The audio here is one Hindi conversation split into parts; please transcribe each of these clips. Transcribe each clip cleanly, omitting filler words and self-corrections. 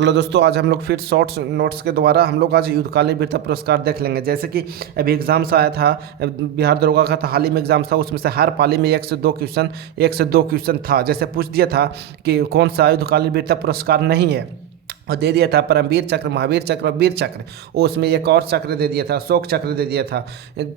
हेलो दोस्तों, आज हम लोग फिर शॉर्ट्स नोट्स के द्वारा हम लोग आज युद्धकालीन वीरता पुरस्कार देख लेंगे। जैसे कि अभी एग्जाम्स आया था, बिहार दरोगा का था, हाल ही में एग्जाम्स था। उसमें से हर पाली में एक से दो क्वेश्चन था। जैसे पूछ दिया था कि कौन सा युद्धकालीन वीरता पुरस्कार नहीं है, और दे दिया था परमवीर चक्र, महावीर चक्र और वीर चक्र। और उसमें एक और चक्र दे दिया था, अशोक चक्र दे दिया था।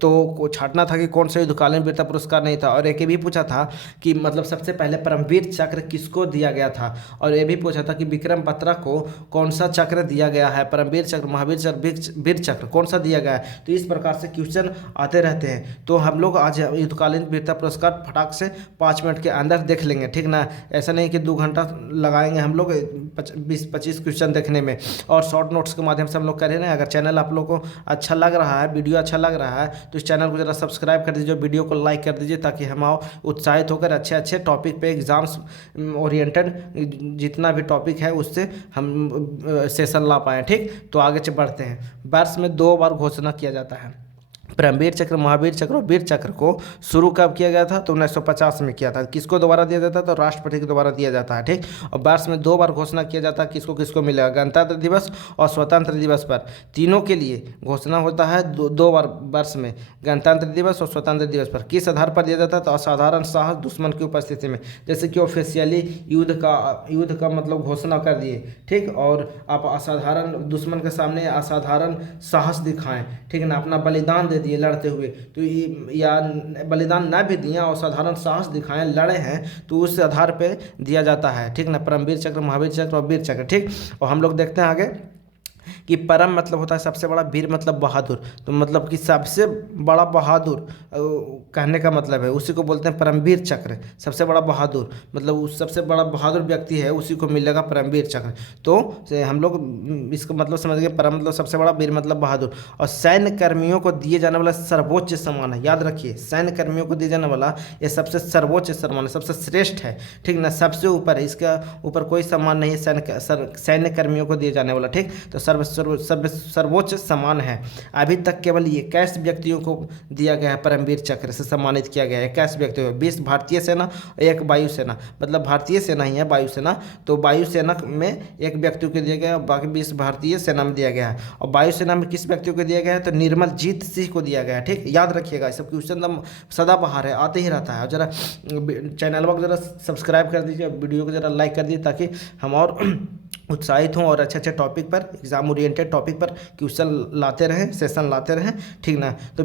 तो को छांटना था कि कौन सा युद्धकालीन वीरता पुरस्कार नहीं था। और एक ये भी पूछा था कि मतलब सबसे पहले परमवीर चक्र किसको दिया गया था। और ये भी पूछा था कि विक्रम बत्रा को कौन सा चक्र दिया गया है, परमवीर चक्र, महावीर चक्र, वीर चक्र कौन सा दिया गया है। तो इस प्रकार से क्वेश्चन आते रहते हैं। तो हम लोग आज युद्धकालीन वीरता पुरस्कार फटाक से 5 मिनट के अंदर देख लेंगे, ठीक ना। ऐसा नहीं कि 2 घंटा लगाएंगे हम लोग 20-25 क्वेश्चन देखने में। और शॉर्ट नोट्स के माध्यम से हम लोग कर रहे हैं। अगर चैनल आप लोग को अच्छा लग रहा है, वीडियो अच्छा लग रहा है, तो इस चैनल को जरा सब्सक्राइब कर दीजिए, वीडियो को लाइक कर दीजिए, ताकि हम आओ उत्साहित होकर अच्छे अच्छे टॉपिक पे एग्जाम्स ओरिएंटेड जितना भी टॉपिक है उससे हम सेशन ला पाएँ। ठीक, तो आगे बढ़ते हैं। वर्ष में 2 बार घोषणा किया जाता है। परमवीर चक्र, महावीर चक्र और वीर चक्र को शुरू कब किया गया था? तो 1950 में किया था। किसको दोबारा दिया जाता है? तो राष्ट्रपति को दोबारा दिया जाता है। ठीक, और वर्ष में 2 बार घोषणा किया जाता है। किसको किसको मिलेगा? गणतंत्र दिवस और स्वतंत्र दिवस पर, तीनों के लिए घोषणा होता है दो बार वर्ष में, गणतंत्र दिवस और स्वतंत्र दिवस पर। किस आधार पर दिया जाता है? तो असाधारण साहस, दुश्मन की उपस्थिति में। जैसे कि ऑफिशियली युद्ध का मतलब घोषणा कर दिए, ठीक, और आप असाधारण दुश्मन के सामने असाधारण साहस दिखाएं, ठीक है ना, अपना बलिदान दे दिए लड़ते हुए। तो या बलिदान ना भी दिए और साधारण साहस दिखाएं, लड़े हैं, तो उस आधार पे दिया जाता है, ठीक ना। परमवीर चक्र, महावीर चक्र और वीर चक्र। ठीक, और हम लोग देखते हैं आगे कि परम मतलब होता है सबसे बड़ा, वीर मतलब बहादुर। तो मतलब कि सबसे बड़ा बहादुर कहने का मतलब है, उसी को बोलते हैं परमवीर चक्र। सबसे बड़ा बहादुर मतलब उस सबसे बड़ा बहादुर व्यक्ति है, उसी को मिलेगा परमवीर चक्र। तो हम लोग इसका मतलब समझ गए, परम मतलब सबसे बड़ा, वीर मतलब बहादुर। और सैन्य कर्मियों को दिए जाने वाला सर्वोच्च सम्मान है, याद रखिए, सैन्य कर्मियों को दिए जाने वाला ये सबसे सर्वोच्च सम्मान है, सबसे श्रेष्ठ है, ठीक ना, सबसे ऊपर है, इसका ऊपर कोई सम्मान नहीं है सैन्य कर्मियों को दिए जाने वाला। ठीक, तो सर्वोच्च सम्मान है। अभी तक केवल 21 व्यक्तियों को दिया गया है, परमवीर चक्र से सम्मानित किया गया है 21 व्यक्तियों को। 20 भारतीय सेना, एक वायुसेना, मतलब भारतीय सेना ही है वायुसेना। तो वायुसेना में एक व्यक्ति को दिया गया है, बाकी 20 भारतीय सेना में दिया गया है। और वायुसेना में किस व्यक्ति को दिया गया है? तो निर्मलजीत सिंह को दिया गया है। ठीक, याद रखिएगा, सब क्वेश्चन सदाबहार है, आते ही रहता है। जरा चैनल को जरा सब्सक्राइब कर दीजिए, वीडियो को जरा लाइक कर दीजिए, ताकि हम और उत्साहित हों और अच्छे अच्छे टॉपिक पर, एग्जाम ओरिएंटेड टॉपिक पर क्वेश्चन लाते रहें, सेशन लाते रहें, ठीक ना। तो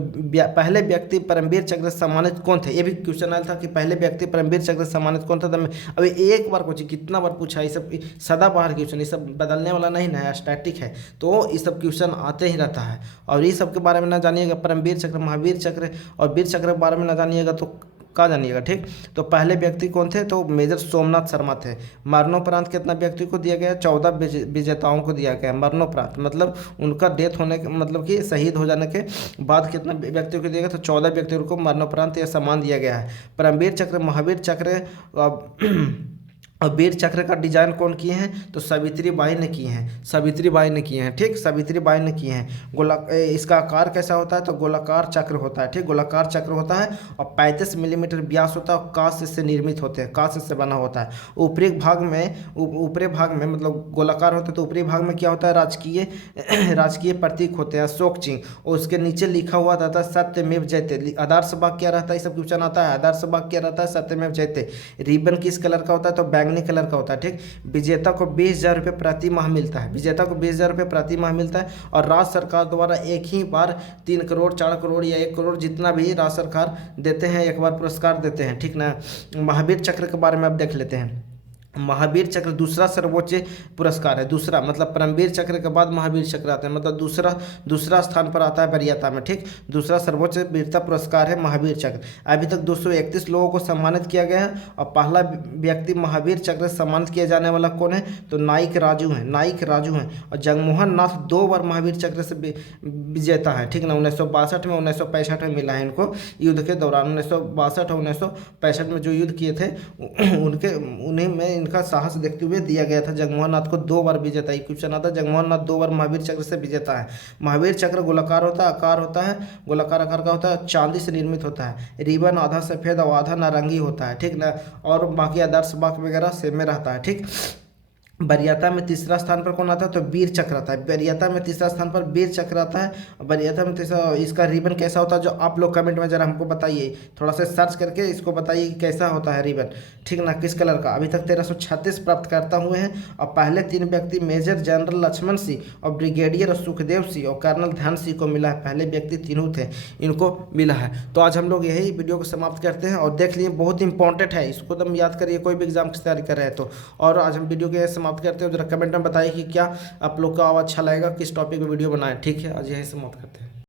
पहले व्यक्ति परमवीर चक्र से सम्मानित कौन थे? ये भी क्वेश्चन आया था कि पहले व्यक्ति परमवीर चक्र से सम्मानित कौन था। तो अभी एक बार पूछी, कितना बार पूछा, ये सब सदाबहार क्वेश्चन, ये सब बदलने वाला नहीं ना, स्टैटिक है। तो ये सब क्वेश्चन आते ही रहता है। और ये सब के बारे में ना जानिएगा, परमवीर चक्र, महावीर चक्र और वीर चक्र के बारे में ना जानिएगा तो का जानिएगा। ठीक, तो पहले व्यक्ति कौन थे? तो मेजर सोमनाथ शर्मा थे। मरणोपरांत कितना व्यक्ति को दिया गया? 14 विजेताओं को दिया गया मरणोपरांत, मतलब उनका डेथ होने के मतलब कि शहीद हो जाने के बाद कितना व्यक्तियों को दिया गया? तो 14 व्यक्तियों को मरणोपरांत यह सम्मान दिया गया है। परमवीर चक्र, महावीर चक्र और वीर चक्र का डिजाइन कौन किए हैं? तो सावित्री बाई ने किए हैं, सावित्री बाई ने किए हैं। ठीक, सावित्री बाई ने किए हैं। इसका आकार कैसा होता है? तो गोलाकार चक्र होता है। ठीक, गोलाकार चक्र होता है और 35 मिलीमीटर व्यास होता है और कांस्य से निर्मित होते हैं, कांस्य से बना होता है। ऊपरी भाग में मतलब गोलाकार होता है, तो ऊपरी भाग में क्या होता है? राजकीय राजकीय प्रतीक होते हैं, अशोक चिन्ह, और उसके नीचे लिखा हुआ रहता है सत्यमेव जयते। आदर्श वाक्य क्या रहता है? सब क्वेश्चन आता है। आदर्श वाक्य क्या रहता है? सत्यमेव जयते। रिबन किस कलर का होता है? तो बैंगनी कलर का होता है। ठीक, विजेता को 20,000 रुपये प्रति माह मिलता है, विजेता को 20,000 रुपये प्रति माह मिलता है। और राज्य सरकार द्वारा एक ही बार 3 करोड़, 4 करोड़ या 1 करोड़, जितना भी राज्य सरकार देते हैं, एक बार पुरस्कार देते हैं। ठीक ना। महावीर चक्र के बारे में अब देख लेते हैं। महावीर चक्र दूसरा सर्वोच्च पुरस्कार है, दूसरा मतलब परमवीर चक्र के बाद महावीर चक्र आता है, मतलब दूसरा स्थान पर आता है वरीयता में। ठीक, दूसरा सर्वोच्च वीरता पुरस्कार है महावीर चक्र। अभी तक 231 लोगों को सम्मानित किया गया है। और पहला व्यक्ति महावीर चक्र से सम्मानित किया जाने वाला कौन है? तो नाइक राजू हैं, नाइक राजू हैं। और जगमोहन नाथ 2 बार महावीर चक्र से विजेता है। ठीक ना, 1962 में, 1965 में मिला है इनको युद्ध के दौरान। 1962 और 1965 में जो युद्ध किए थे उन्हीं में इनका साहस देखते हुए दिया गया था। जगमोहन नाथ को 2 बार विजेता, क्वेश्चन आता है, जगमोहन नाथ 2 बार महावीर चक्र से विजेता है। महावीर चक्र गोलाकार होता है, आकार होता है, गोलाकार आकार का होता है, चांदी से निर्मित होता है। रिबन आधा सफेद और आधा नारंगी होता है। ठीक ना, और बाकी आदर्श बाग वगैरह सेम में रहता है। ठीक, वरीयता में तीसरा स्थान पर कौन आता है? तो वीर चक्र आता है। वरीयता में तीसरा स्थान पर वीर चक्र आता है। वरीयता में तीसरा, इसका रिबन कैसा होता है जो आप लोग कमेंट में जरा हमको बताइए, थोड़ा सा सर्च करके इसको बताइए कि कैसा होता है रिबन, ठीक ना, किस कलर का। अभी तक 1336 प्राप्तकर्ता हुए हैं और पहले 3 व्यक्ति मेजर जनरल लक्ष्मण सिंह और ब्रिगेडियर सुखदेव सिंह और कर्नल ध्यान सिंह को मिला है। पहले व्यक्ति तीनों थे, इनको मिला है। तो आज हम लोग यही वीडियो को समाप्त करते हैं और देख लिए बहुत इंपॉर्टेंट है, इसको एकदम याद करिए कोई भी एग्जाम की तैयारी कर रहे हैं तो। और आज हम वीडियो के समाप्त करते हैं, जरा कमेंट में बताइए कि क्या आप लोग का अच्छा लगेगा, किस टॉपिक पे वीडियो बनाएं। ठीक है, आज यही समाप्त करते हैं।